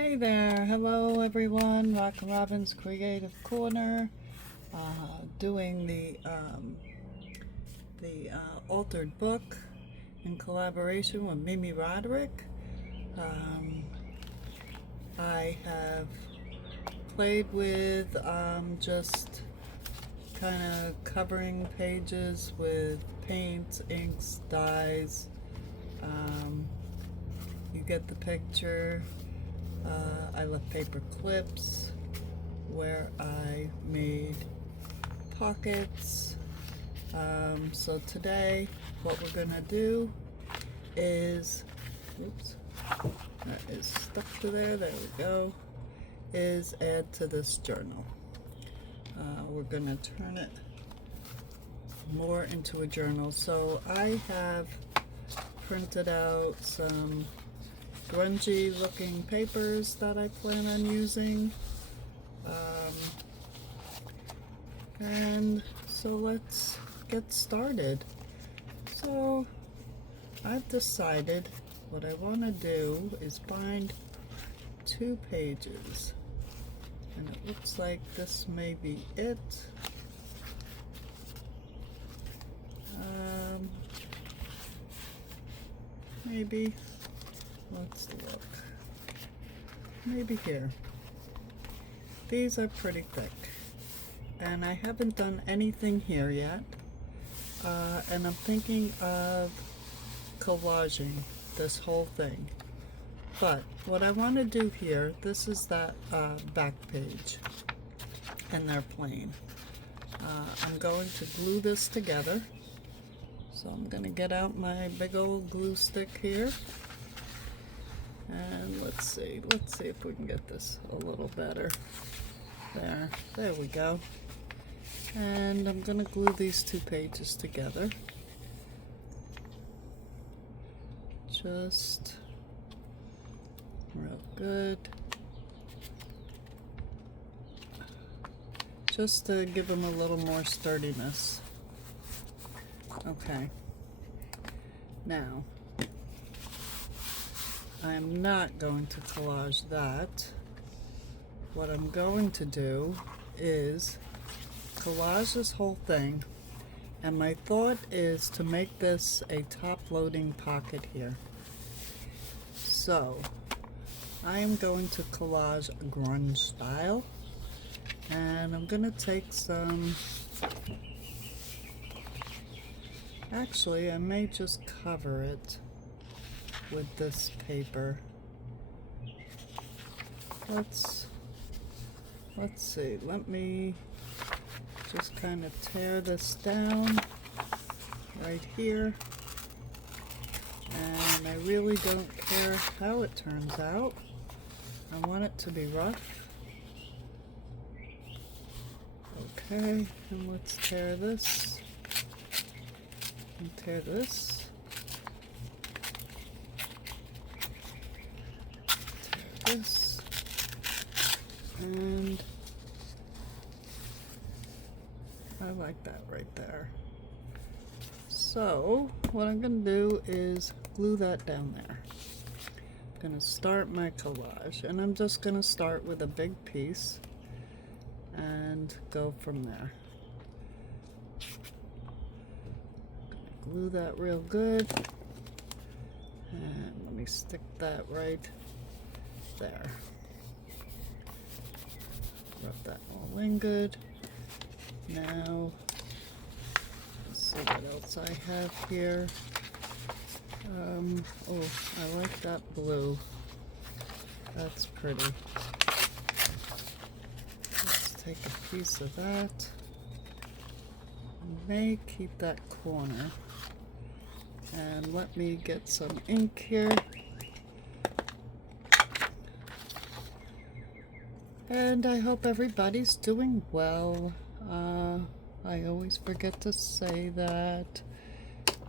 Hey there, hello everyone, Rockin' Robin's Creative Corner, doing the altered book in collaboration with Mimi Roderick. I have played with just kind of covering pages with paints, inks, dyes. You get the picture. I left paper clips where I made pockets. So today what we're gonna do is, oops, that is stuck to there, there we go, is add to this journal. We're gonna turn it more into a journal. So I have printed out some grungy looking papers that I plan on using, and so let's get started. So I've decided what I want to do is bind 2 pages, and it looks like this may be it. Maybe, let's look, maybe here. These are pretty thick, and I haven't done anything here yet, and I'm thinking of collaging this whole thing. But what I want to do here, this is that back page, and they're plain. I'm going to glue this together. So I'm going to get out my big old glue stick here, and let's see if we can get this a little better. There we go. And I'm going to glue these 2 pages together. Just real good. Just to give them a little more sturdiness. Okay, now I am not going to collage that. What I'm going to do is collage this whole thing, and my thought is to make this a top-loading pocket here. So I am going to collage grunge style, and I'm going to take some. Actually, I may just cover it with this paper. Let's see. Let me just kind of tear this down right here. And I really don't care how it turns out. I want it to be rough. Okay, and let's tear this. And tear this. Tear this. And I like that right there. So what I'm going to do is glue that down there. I'm going to start my collage, and I'm just going to start with a big piece and go from there. Glue that real good, and let me stick that right there. Rub that all in good. Now, let's see what else I have here. Oh, I like that blue. That's pretty. Let's take a piece of that. I may keep that corner. And let me get some ink here. And I hope everybody's doing well. I always forget to say that.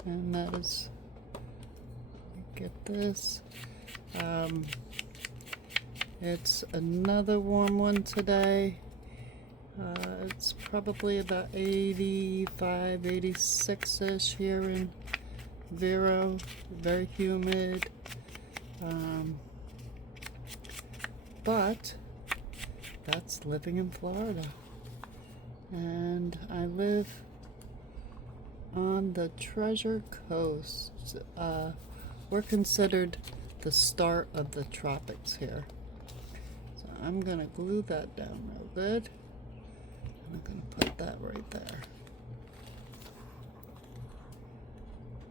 And that is, get this. It's another warm one today. It's probably about 85, 86-ish here in Vero. Very humid. but that's living in Florida. And I live on the Treasure Coast. We're considered the start of the tropics here. So I'm gonna glue that down real good. And I'm gonna put that right there.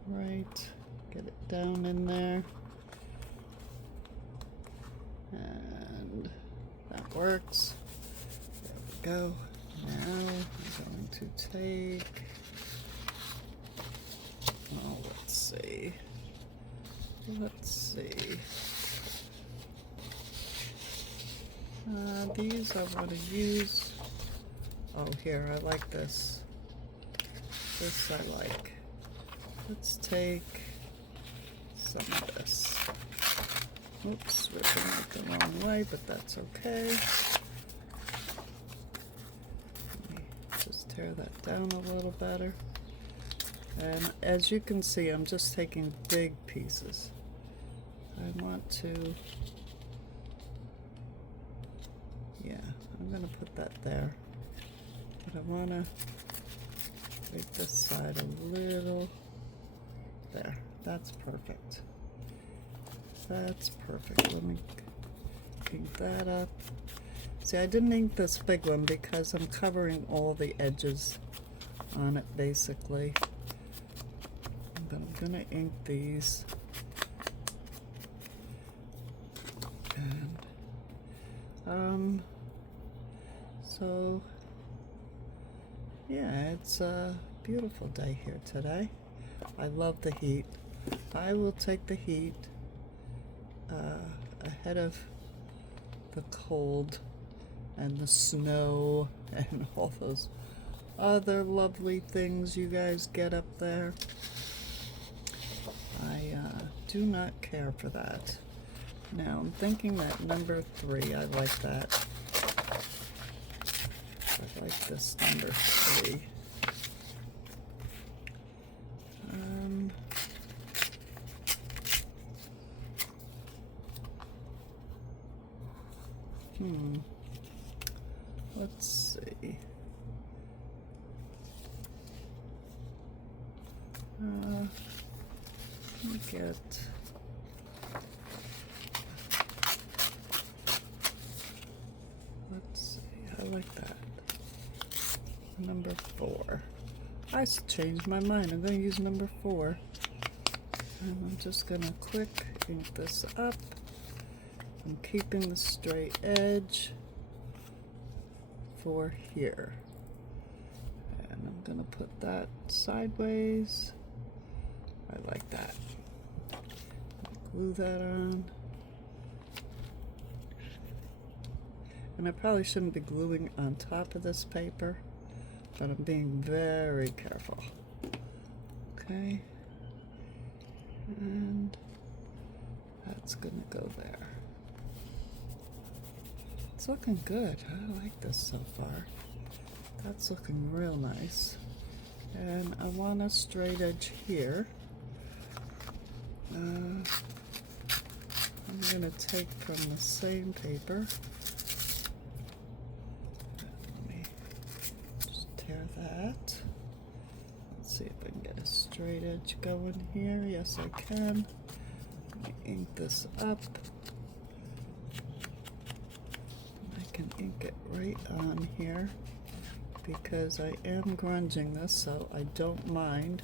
Right, get it down in there. And that works. There we go. Now I'm going to take, oh, let's see. These I want to use. Oh, here, I like this. This I like. Let's take some of this. Oops, ripping it the wrong way, but that's okay. Let me just tear that down a little better. And as you can see, I'm just taking big pieces. I want to, yeah, I'm gonna put that there. But I wanna make this side a little, there, that's perfect. That's perfect. Let me ink that up. See, I didn't ink this big one because I'm covering all the edges on it basically. But I'm gonna ink these. And so yeah, it's a beautiful day here today. I love the heat. I will take the heat ahead of the cold and the snow and all those other lovely things you guys get up there. I do not care for that. Now I'm thinking that number 3, I like that. I like this number 3. Let's see. Let me get, let's see, I like that. Number 4. I changed my mind. I'm going to use number 4. And I'm just going to quick ink this up. I'm keeping the straight edge for here. And I'm going to put that sideways. I like that. Glue that on. And I probably shouldn't be gluing on top of this paper, but I'm being very careful. Okay. And that's gonna go there. It's looking good. I like this so far. That's looking real nice. And I want a straight edge here. I'm going to take from the same paper. Let me just tear that. Let's see if I can get a straight edge going here. Yes, I can. Let me ink this up. I can ink it right on here because I am grunging this, so I don't mind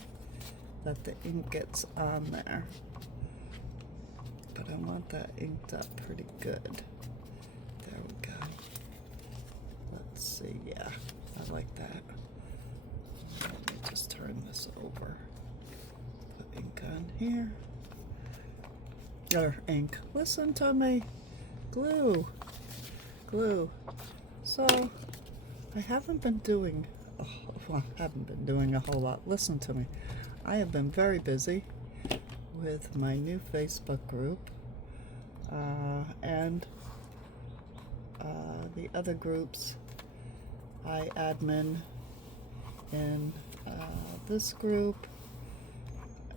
that the ink gets on there. But I want that inked up pretty good. There we go. Let's see, yeah, I like that. Let me just turn this over. Put ink on here. Or ink. Listen to me. Glue. Glue. So, I haven't been doing, haven't been doing a whole lot. Listen to me. I have been very busy with my new Facebook group and the other groups. I admin in this group,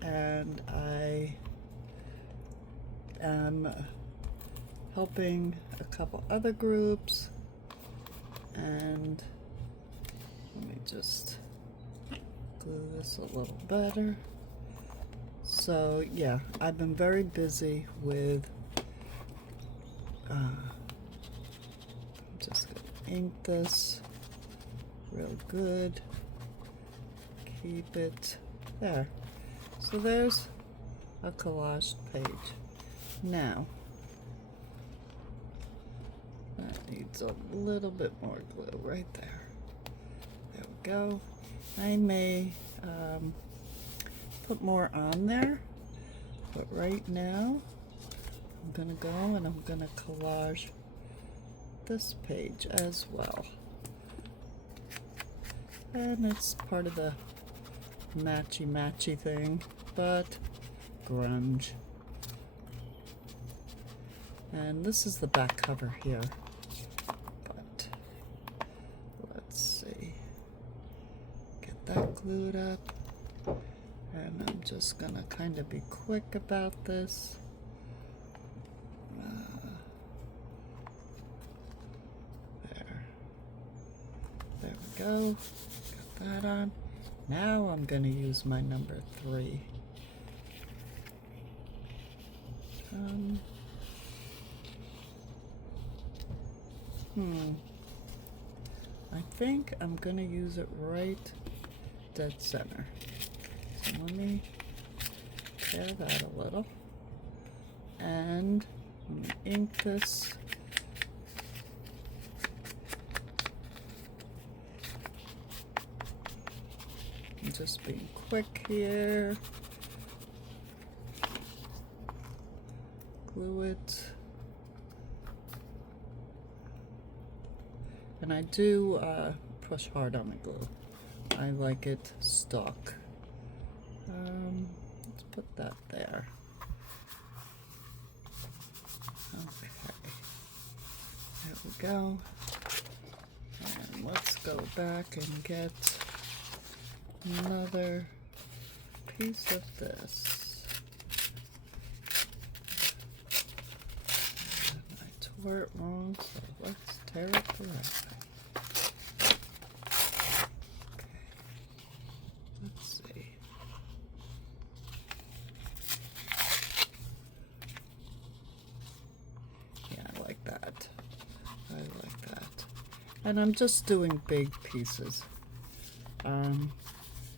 and I am helping a couple other groups, and let me just glue this a little better. So yeah, I've been very busy with I'm just gonna ink this real good, keep it there. So there's a collage page. Now that needs a little bit more glue right there. There we go. I may put more on there, but right now I'm gonna go and I'm gonna collage this page as well. And it's part of the matchy thing, but grunge. And this is the back cover here, but let's see, get that glued up, and I'm just gonna kind of be quick about this. There we go, got that on. Now I'm gonna use my number 3. I think I'm gonna use it right dead center. So let me tear that a little, and I'm gonna ink this. I'm just being quick here. Glue it. And I do push hard on the glue. I like it stuck. Let's put that there. Okay. There we go. And let's go back and get another piece of this. And I tore it wrong, so let's tear it the right way. Okay, let's see. Yeah, I like that. I like that. And I'm just doing big pieces.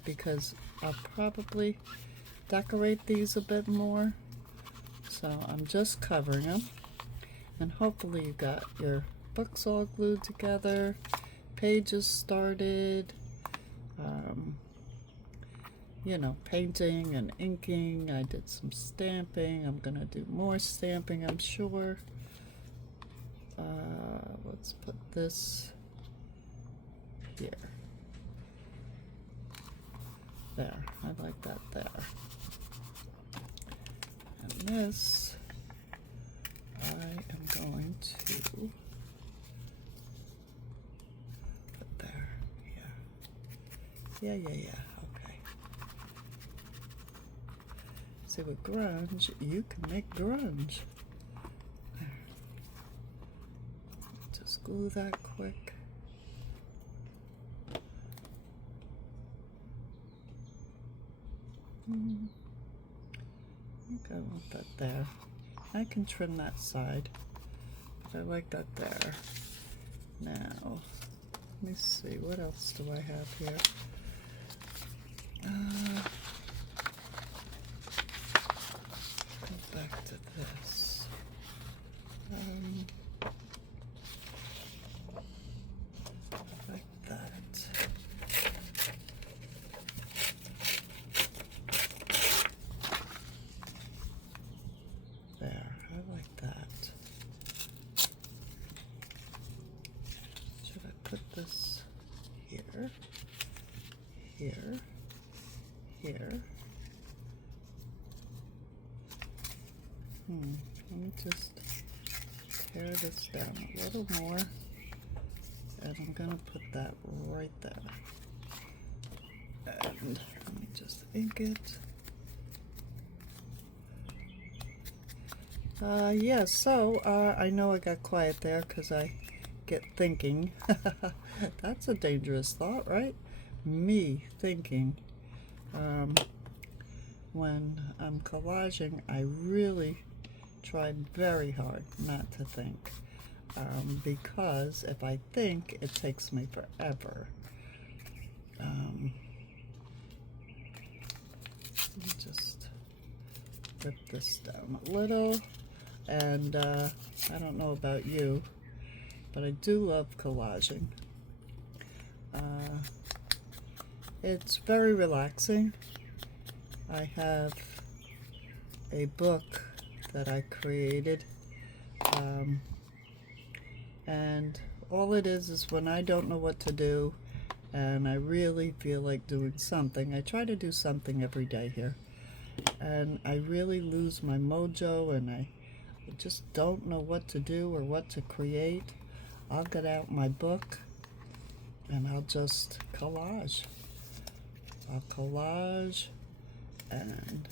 Because I'll probably decorate these a bit more. So I'm just covering them. And hopefully you got your books all glued together, pages started, you know, painting and inking. I did some stamping. I'm gonna do more stamping, I'm sure. Let's put this here. There, I like that there. And this, I am going to put there. Yeah, okay. See, with grunge, you can make grunge. Just glue that quick. I think I want that there. I can trim that side, but I like that there. Now, let me see, what else do I have here? Go back to this. Like that. There, I like that. Should I put this here, here, here? Let me just tear this down a little more, and I'm gonna put that right there. And let me just ink it. Yeah, so I know I got quiet there because I get thinking. That's a dangerous thought, right? Me thinking. Um, when I'm collaging, I really try very hard not to think. Because if I think, it takes me forever. Let me just rip this down a little. And I don't know about you, but I do love collaging. It's very relaxing. I have a book that I created, and all it is when I don't know what to do and I really feel like doing something. I try to do something every day here, and I really lose my mojo and I just don't know what to do or what to create. I'll get out my book and I'll just collage. I'll collage and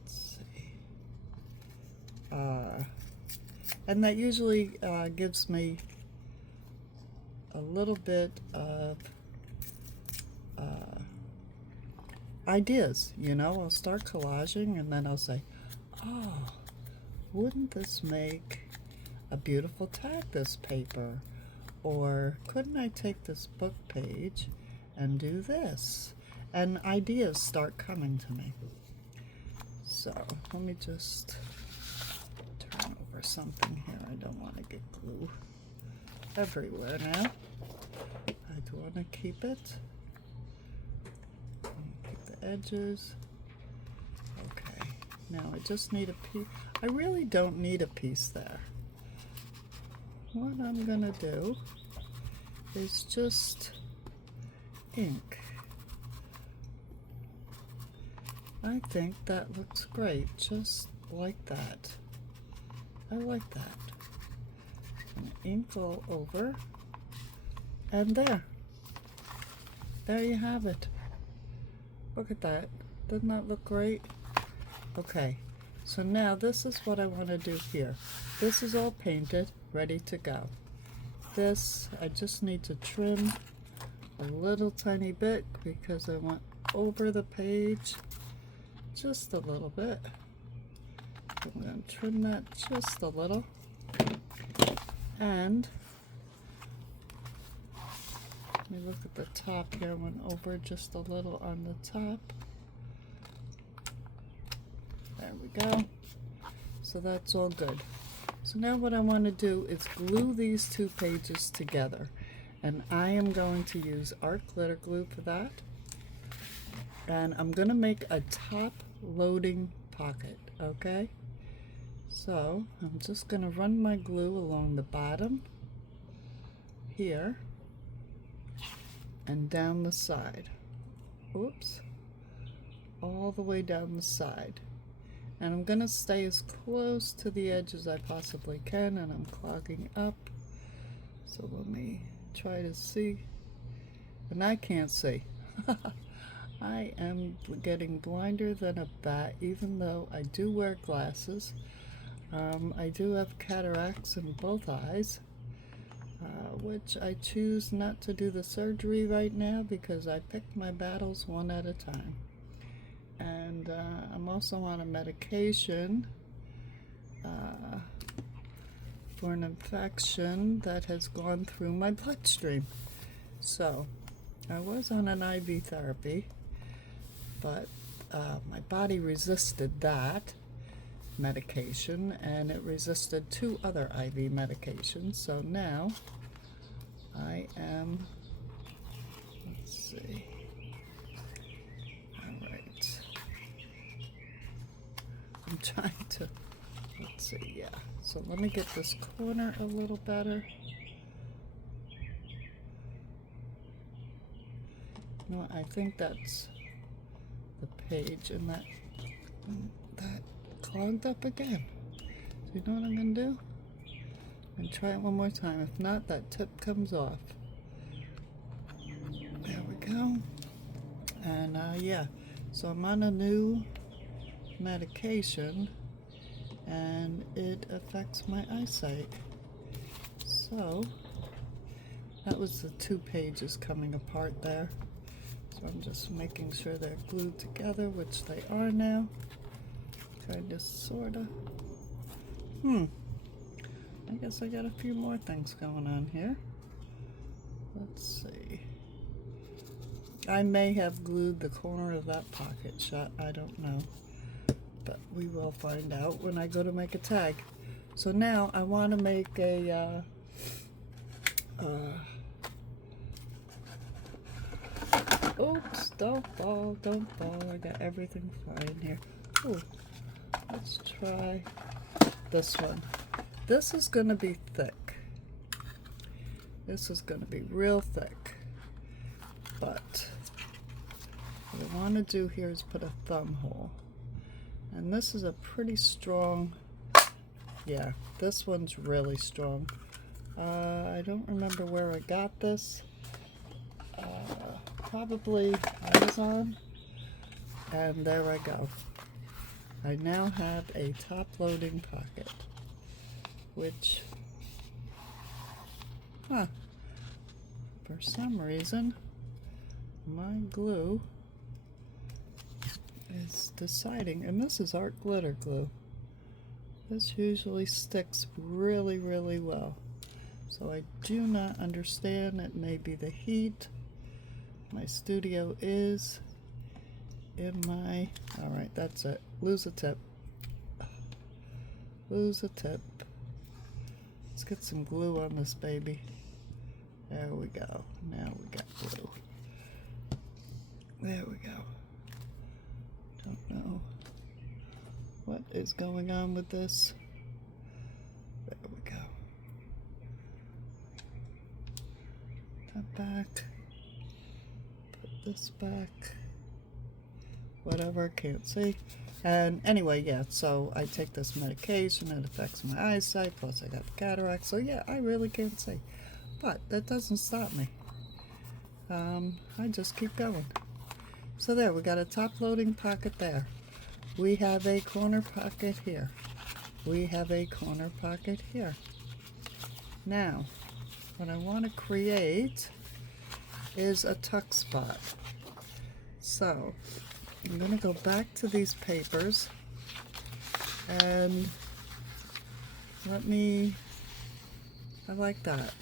let's see. And that usually gives me a little bit of ideas, you know. I'll start collaging and then I'll say, oh, wouldn't this make a beautiful tag, this paper? Or couldn't I take this book page and do this? And ideas start coming to me. So let me just turn over something here. I don't want to get glue everywhere now. I do want to keep it. Keep the edges. Okay, now I just need a piece. I really don't need a piece there. What I'm gonna do is just ink. I think that looks great, just like that. I like that. And ink all over, and there you have it. Look at that. Doesn't that look great? Okay, so now this is what I want to do here. This is all painted, ready to go. This, I just need to trim a little tiny bit because I want over the page just a little bit. I'm going to trim that just a little. And let me look at the top here. I went over just a little on the top. There we go. So that's all good. So now what I want to do is glue these two pages together. And I am going to use art glitter glue for that. And I'm going to make a top loading pocket, okay? So I'm just going to run my glue along the bottom here and down the side. Oops. All the way down the side. And I'm going to stay as close to the edge as I possibly can, and I'm clogging up. So let me try to see. And I can't see. I am getting blinder than a bat, even though I do wear glasses. I do have cataracts in both eyes, which I choose not to do the surgery right now because I pick my battles one at a time. And I'm also on a medication for an infection that has gone through my bloodstream. So I was on an IV therapy, but my body resisted that medication and it resisted 2 other IV medications. So now I am, let's see. I'm trying to, let's see, yeah. So let me get this corner a little better. No, I think that's the page, and that clogged up again. So you know what I'm gonna do? I'm gonna try it one more time. If not, that tip comes off. There we go. And yeah, so I'm on a new medication and it affects my eyesight. So that was the 2 pages coming apart there. So I'm just making sure they're glued together, which they are now. Kind of, sorta. I guess I got a few more things going on here. Let's see. I may have glued the corner of that pocket shut, I don't know. But we will find out when I go to make a tag. So now I want to make a oops, don't fall, I got everything flying here. Ooh, let's try this one. This is going to be thick. This is going to be real thick. But what I want to do here is put a thumb hole. And this is a pretty strong, yeah, this one's really strong. I don't remember where I got this. Probably Amazon. And there I go. I now have a top-loading pocket, which, for some reason, my glue is deciding, and this is art glitter glue. This usually sticks really, really well. So I do not understand. It may be the heat. My studio is in my, all right, that's it. Lose a tip. Lose a tip. Let's get some glue on this baby. There we go. Now we got glue. There we go. Don't know what is going on with this. There we go. That back. Put this back. Whatever, can't see. And anyway, yeah, so I take this medication, it affects my eyesight, plus I got the cataract, so yeah, I really can't see. But that doesn't stop me. I just keep going. So there, we got a top-loading pocket there. We have a corner pocket here. We have a corner pocket here. Now, what I want to create is a tuck spot. So, I'm going to go back to these papers and I like that.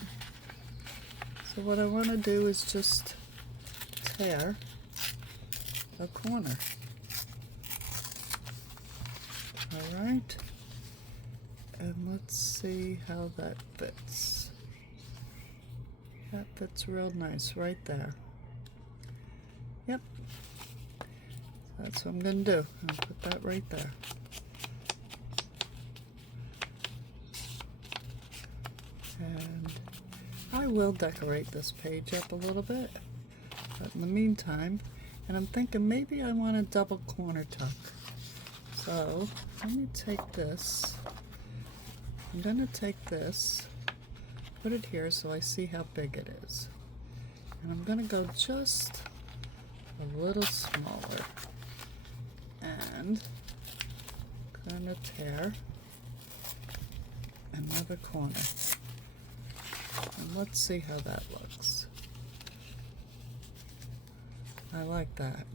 So what I want to do is just tear a corner. Alright, and let's see how that fits. That fits real nice right there. Yep. That's what I'm going to do. I'll put that right there. And I will decorate this page up a little bit. But in the meantime, and I'm thinking maybe I want a double corner tuck. So let me take this. I'm going to take this, put it here so I see how big it is. And I'm going to go just a little smaller. And I'm going to tear another corner. And let's see how that looks. I like that.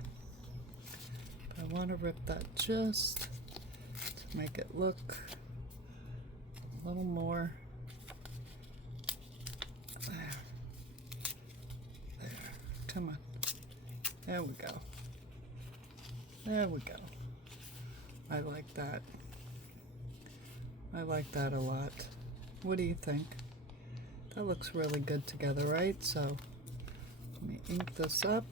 But I want to rip that just to make it look a little more. There. There. Come on. There we go. There we go. I like that. I like that a lot. What do you think? That looks really good together, right? So let me ink this up.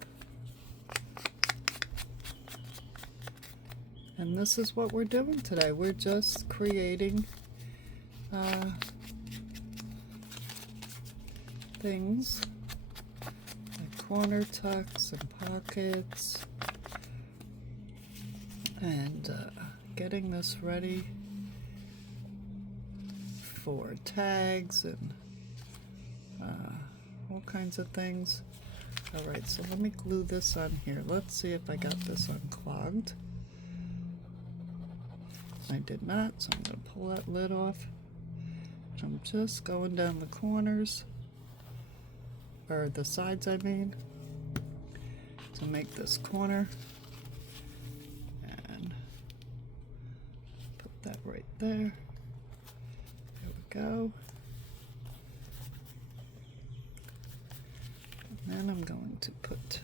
And this is what we're doing today. We're just creating things like corner tucks and pockets and getting this ready for tags and all kinds of things. Alright, so let me glue this on here. Let's see if I got this unclogged. I did not, so I'm going to pull that lid off. I'm just going down the corners, or the sides I mean, to make this corner. And put that right there. There we go. And then I'm going to put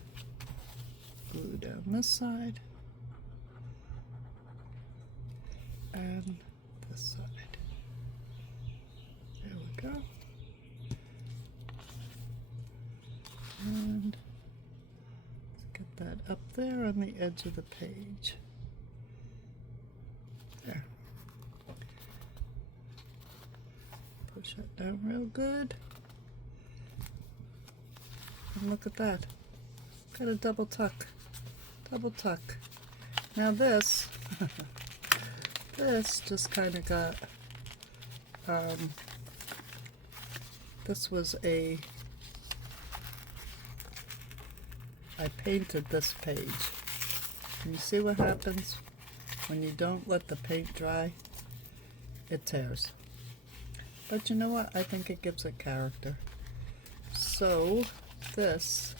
glue down this side and this side. There we go. And let's get that up there on the edge of the page. There. Push that down real good. And look at that. Got a double tuck. Double tuck. Now this, this just kind of got, this was I painted this page. Can you see what happens when you don't let the paint dry? It tears. But you know what? I think it gives it character. So this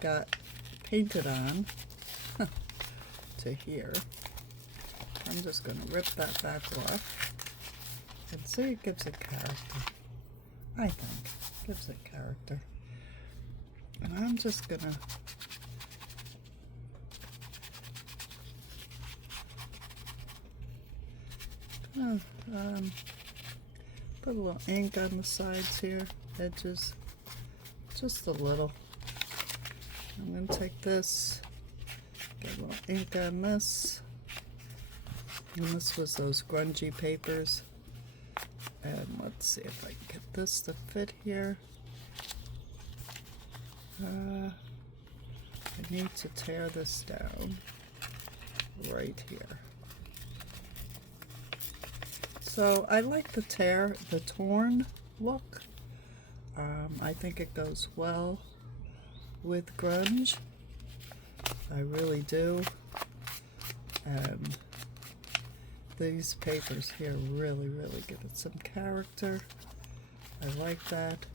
got painted on to here. I'm just going to rip that back off and see, it gives it character. I think it gives it character. And I'm just going to put a little ink on the sides here, edges, just a little. I'm going to take this, get a little ink on this, and this was those grungy papers. And let's see if I can get this to fit here. I need to tear this down right here. So I like the torn look. I think it goes well with grunge. I really do. And these papers here really give it some character. I like that.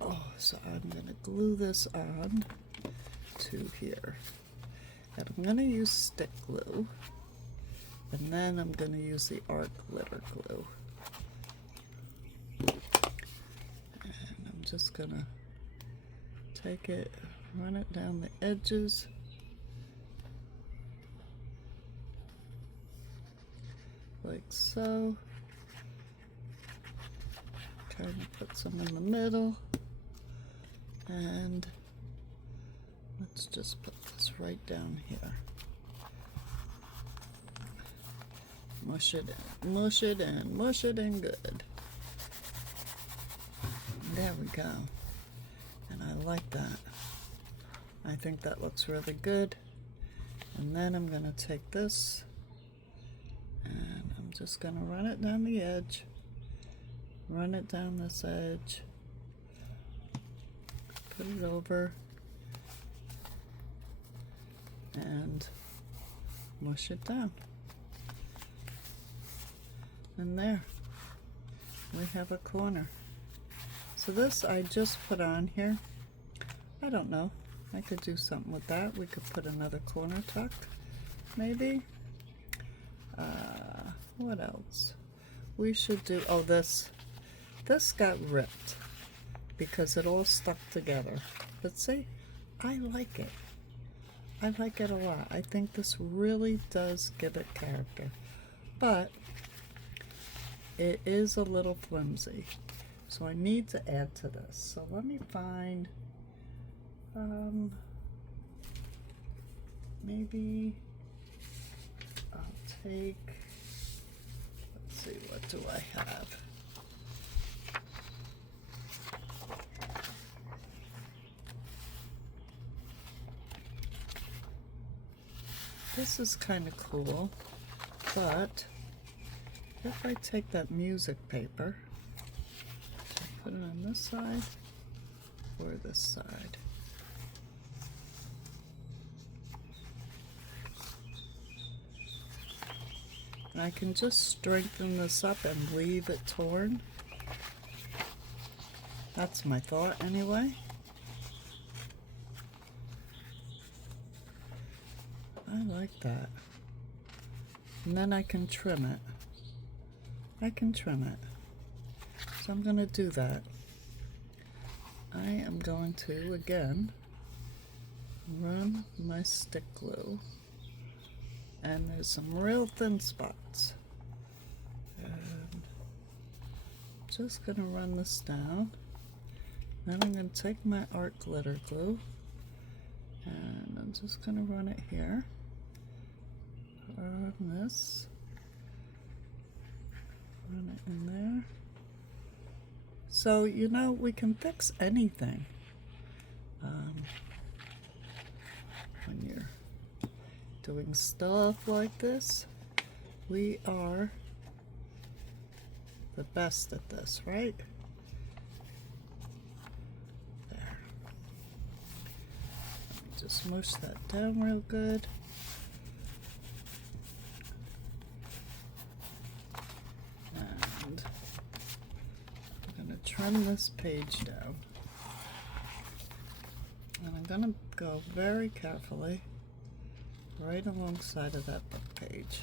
Oh, so I'm going to glue this on to here. And I'm going to use stick glue. And then I'm going to use the art glitter glue. And I'm just going to take it, run it down the edges. Like so. Kind of put some in the middle. And let's just put this right down here. Mush it in, mush it in, mush it in good. There we go. And I like that. I think that looks really good. And then I'm going to take this and I'm just going to run it down the edge. Run it down this edge. Put it over. And mush it down. And there, we have a corner. So this I just put on here. I don't know, I could do something with that. We could put another corner tuck, maybe. What else? We should do, oh, this got ripped because it all stuck together. But see, I like it. I like it a lot. I think this really does give it character. But it is a little flimsy, so I need to add to this. So let me find, maybe I'll take, let's see, what do I have? This is kind of cool, but if I take that music paper, put it on this side or this side. I can just strengthen this up and leave it torn. That's my thought anyway. I like that. And then I can trim it. I can trim it. So I'm going to do that. I am going to, again, run my stick glue. And there's some real thin spots. And just going to run this down. Then I'm going to take my art glitter glue. And I'm just going to run it here. On this. Run it in there. So, you know, we can fix anything when you're doing stuff like this. We are the best at this, right? There. Let me just mush that down real good. And I'm going to trim this page down. And I'm going to go very carefully right alongside of that book page.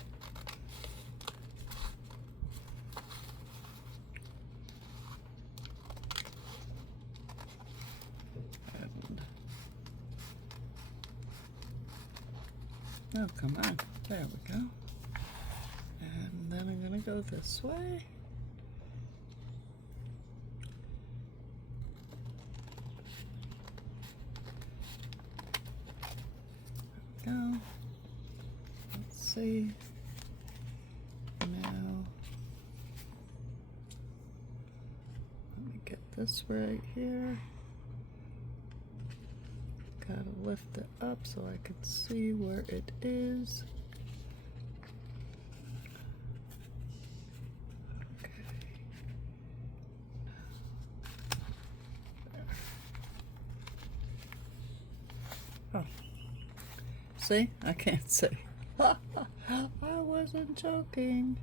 And, oh, come on. There we go. And then I'm going to go this way. There we go. Let's see. Now, let me get this right here. Gotta lift it up so I can see where it is. Oh, see, I can't see. I wasn't joking.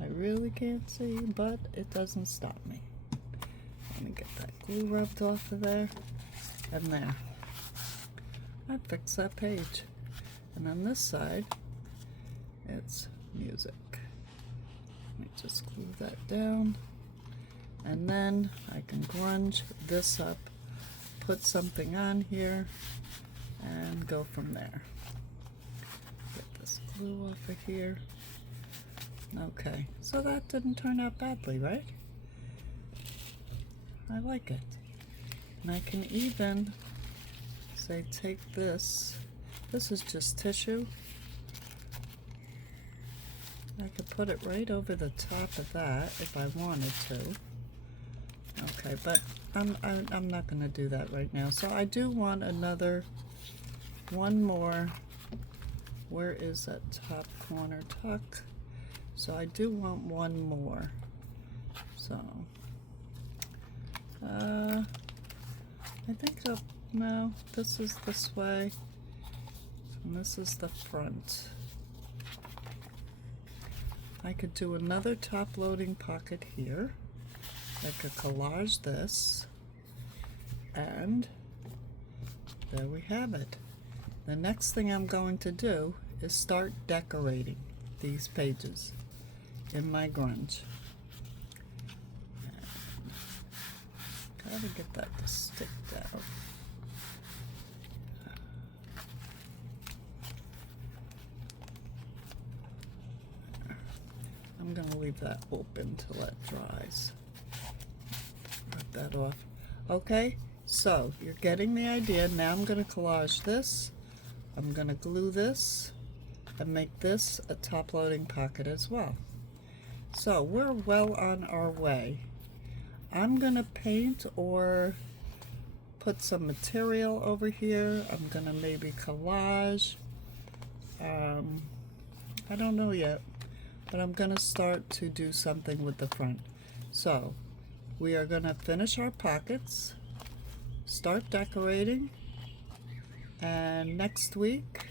I really can't see, but it doesn't stop me. Let me get that glue rubbed off of there. And there. I fixed that page. And on this side, it's music. Let me just glue that down. And then I can grunge this up, put something on here, and go from there. Get this glue off of here. Okay, so that didn't turn out badly, right? I like it. And I can even say take this. This is just tissue. I could put it right over the top of that if I wanted to. Okay, but I'm not going to do that right now. So I do want one more. Where is that top corner tuck? So I do want one more. So I think no, this is this way, and this is the front. I could do another top loading pocket here. I could collage this, and there we have it. The next thing I'm going to do is start decorating these pages in my grunge. And gotta get that to stick down. I'm gonna leave that open till it dries. Rub that off. Okay, so you're getting the idea. Now I'm gonna collage this. I'm gonna glue this and make this a top loading pocket as well. So we're well on our way. I'm gonna paint or put some material over here. I'm gonna maybe collage. I don't know yet, but I'm gonna start to do something with the front. So we are gonna finish our pockets, start decorating, and next week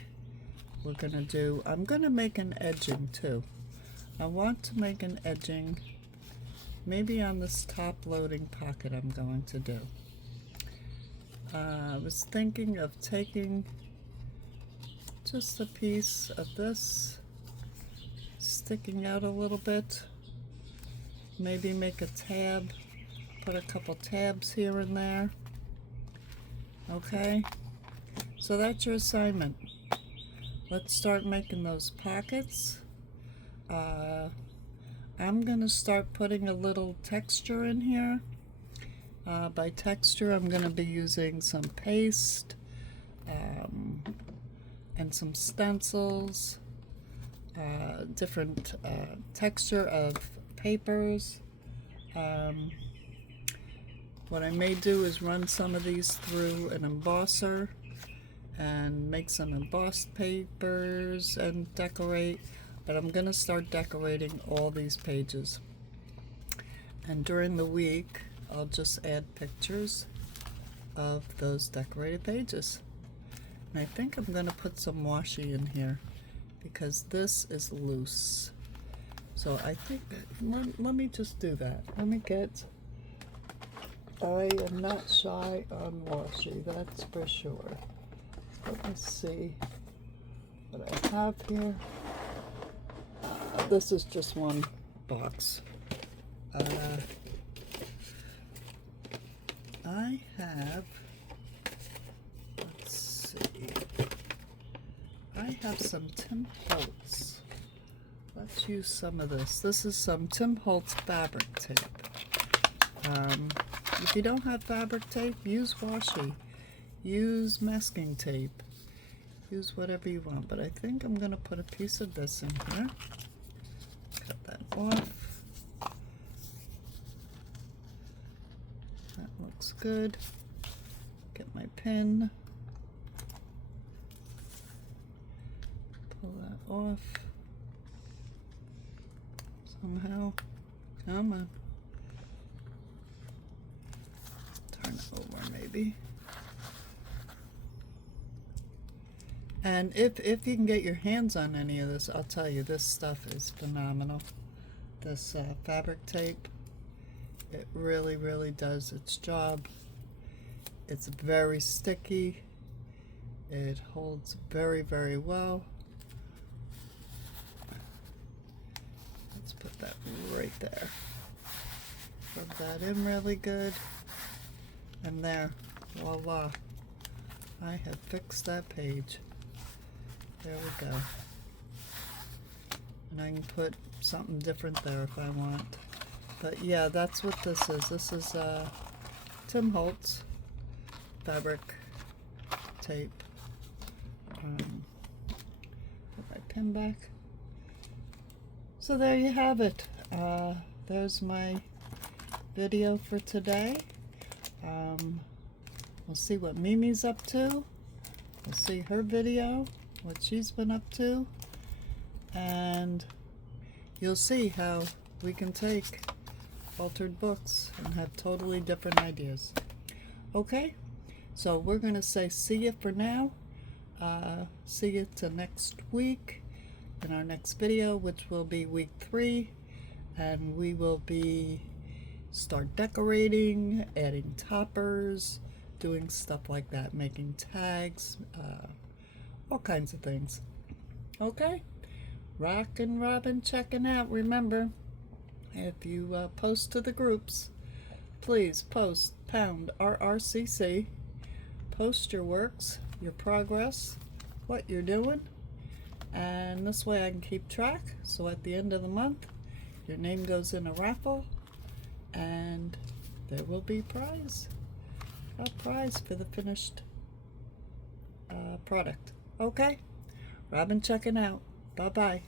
we're gonna do, I'm gonna make an edging too. I want to make an edging, maybe on this top loading pocket I'm going to do. I was thinking of taking just a piece of this, sticking out a little bit, maybe make a tab, put a couple tabs here and there. Okay, so that's your assignment. Let's start making those pockets. I'm gonna start putting a little texture in here. By texture, I'm gonna be using some paste and some stencils, different texture of papers. What I may do is run some of these through an embosser and make some embossed papers and decorate, but I'm going to start decorating all these pages. And during the week, I'll just add pictures of those decorated pages. And I think I'm going to put some washi in here because this is loose. So I think, let me just do that. I am not shy on washi, that's for sure. Let me see what I have here. This is just one box. I have, let's see, I have some Tim Holtz. Let's use some of this. This is some Tim Holtz fabric tape. If you don't have fabric tape, use washi. Use masking tape. Use whatever you want, but I think I'm going to put a piece of this in here. Cut that off. That looks good. Get my pin. Pull that off. Somehow. Come on. Turn it over maybe. And if you can get your hands on any of this, I'll tell you, this stuff is phenomenal. This fabric tape, it really, really does its job. It's very sticky. It holds very, very well. Let's put that right there. Rub that in really good. And there, voila. I have fixed that page. There we go. And I can put something different there if I want. But yeah, that's what this is. This is Tim Holtz fabric tape. Put my pin back. So there you have it. There's my video for today. We'll see what Mimi's up to. We'll see her video, what she's been up to, and you'll see how we can take altered books and have totally different ideas. Okay, so we're going to say see you for now. See you till next week in our next video, which will be week 3, and we will be start decorating, adding toppers, doing stuff like that, making tags, all kinds of things. Okay, Rockin' Robin checking out. Remember, if you post to the groups, please post pound RRCC, post your works, your progress, what you're doing, and this way I can keep track. So at the end of the month, your name goes in a raffle, and there will be a prize for the finished product. Okay, Robin checking out. Bye-bye.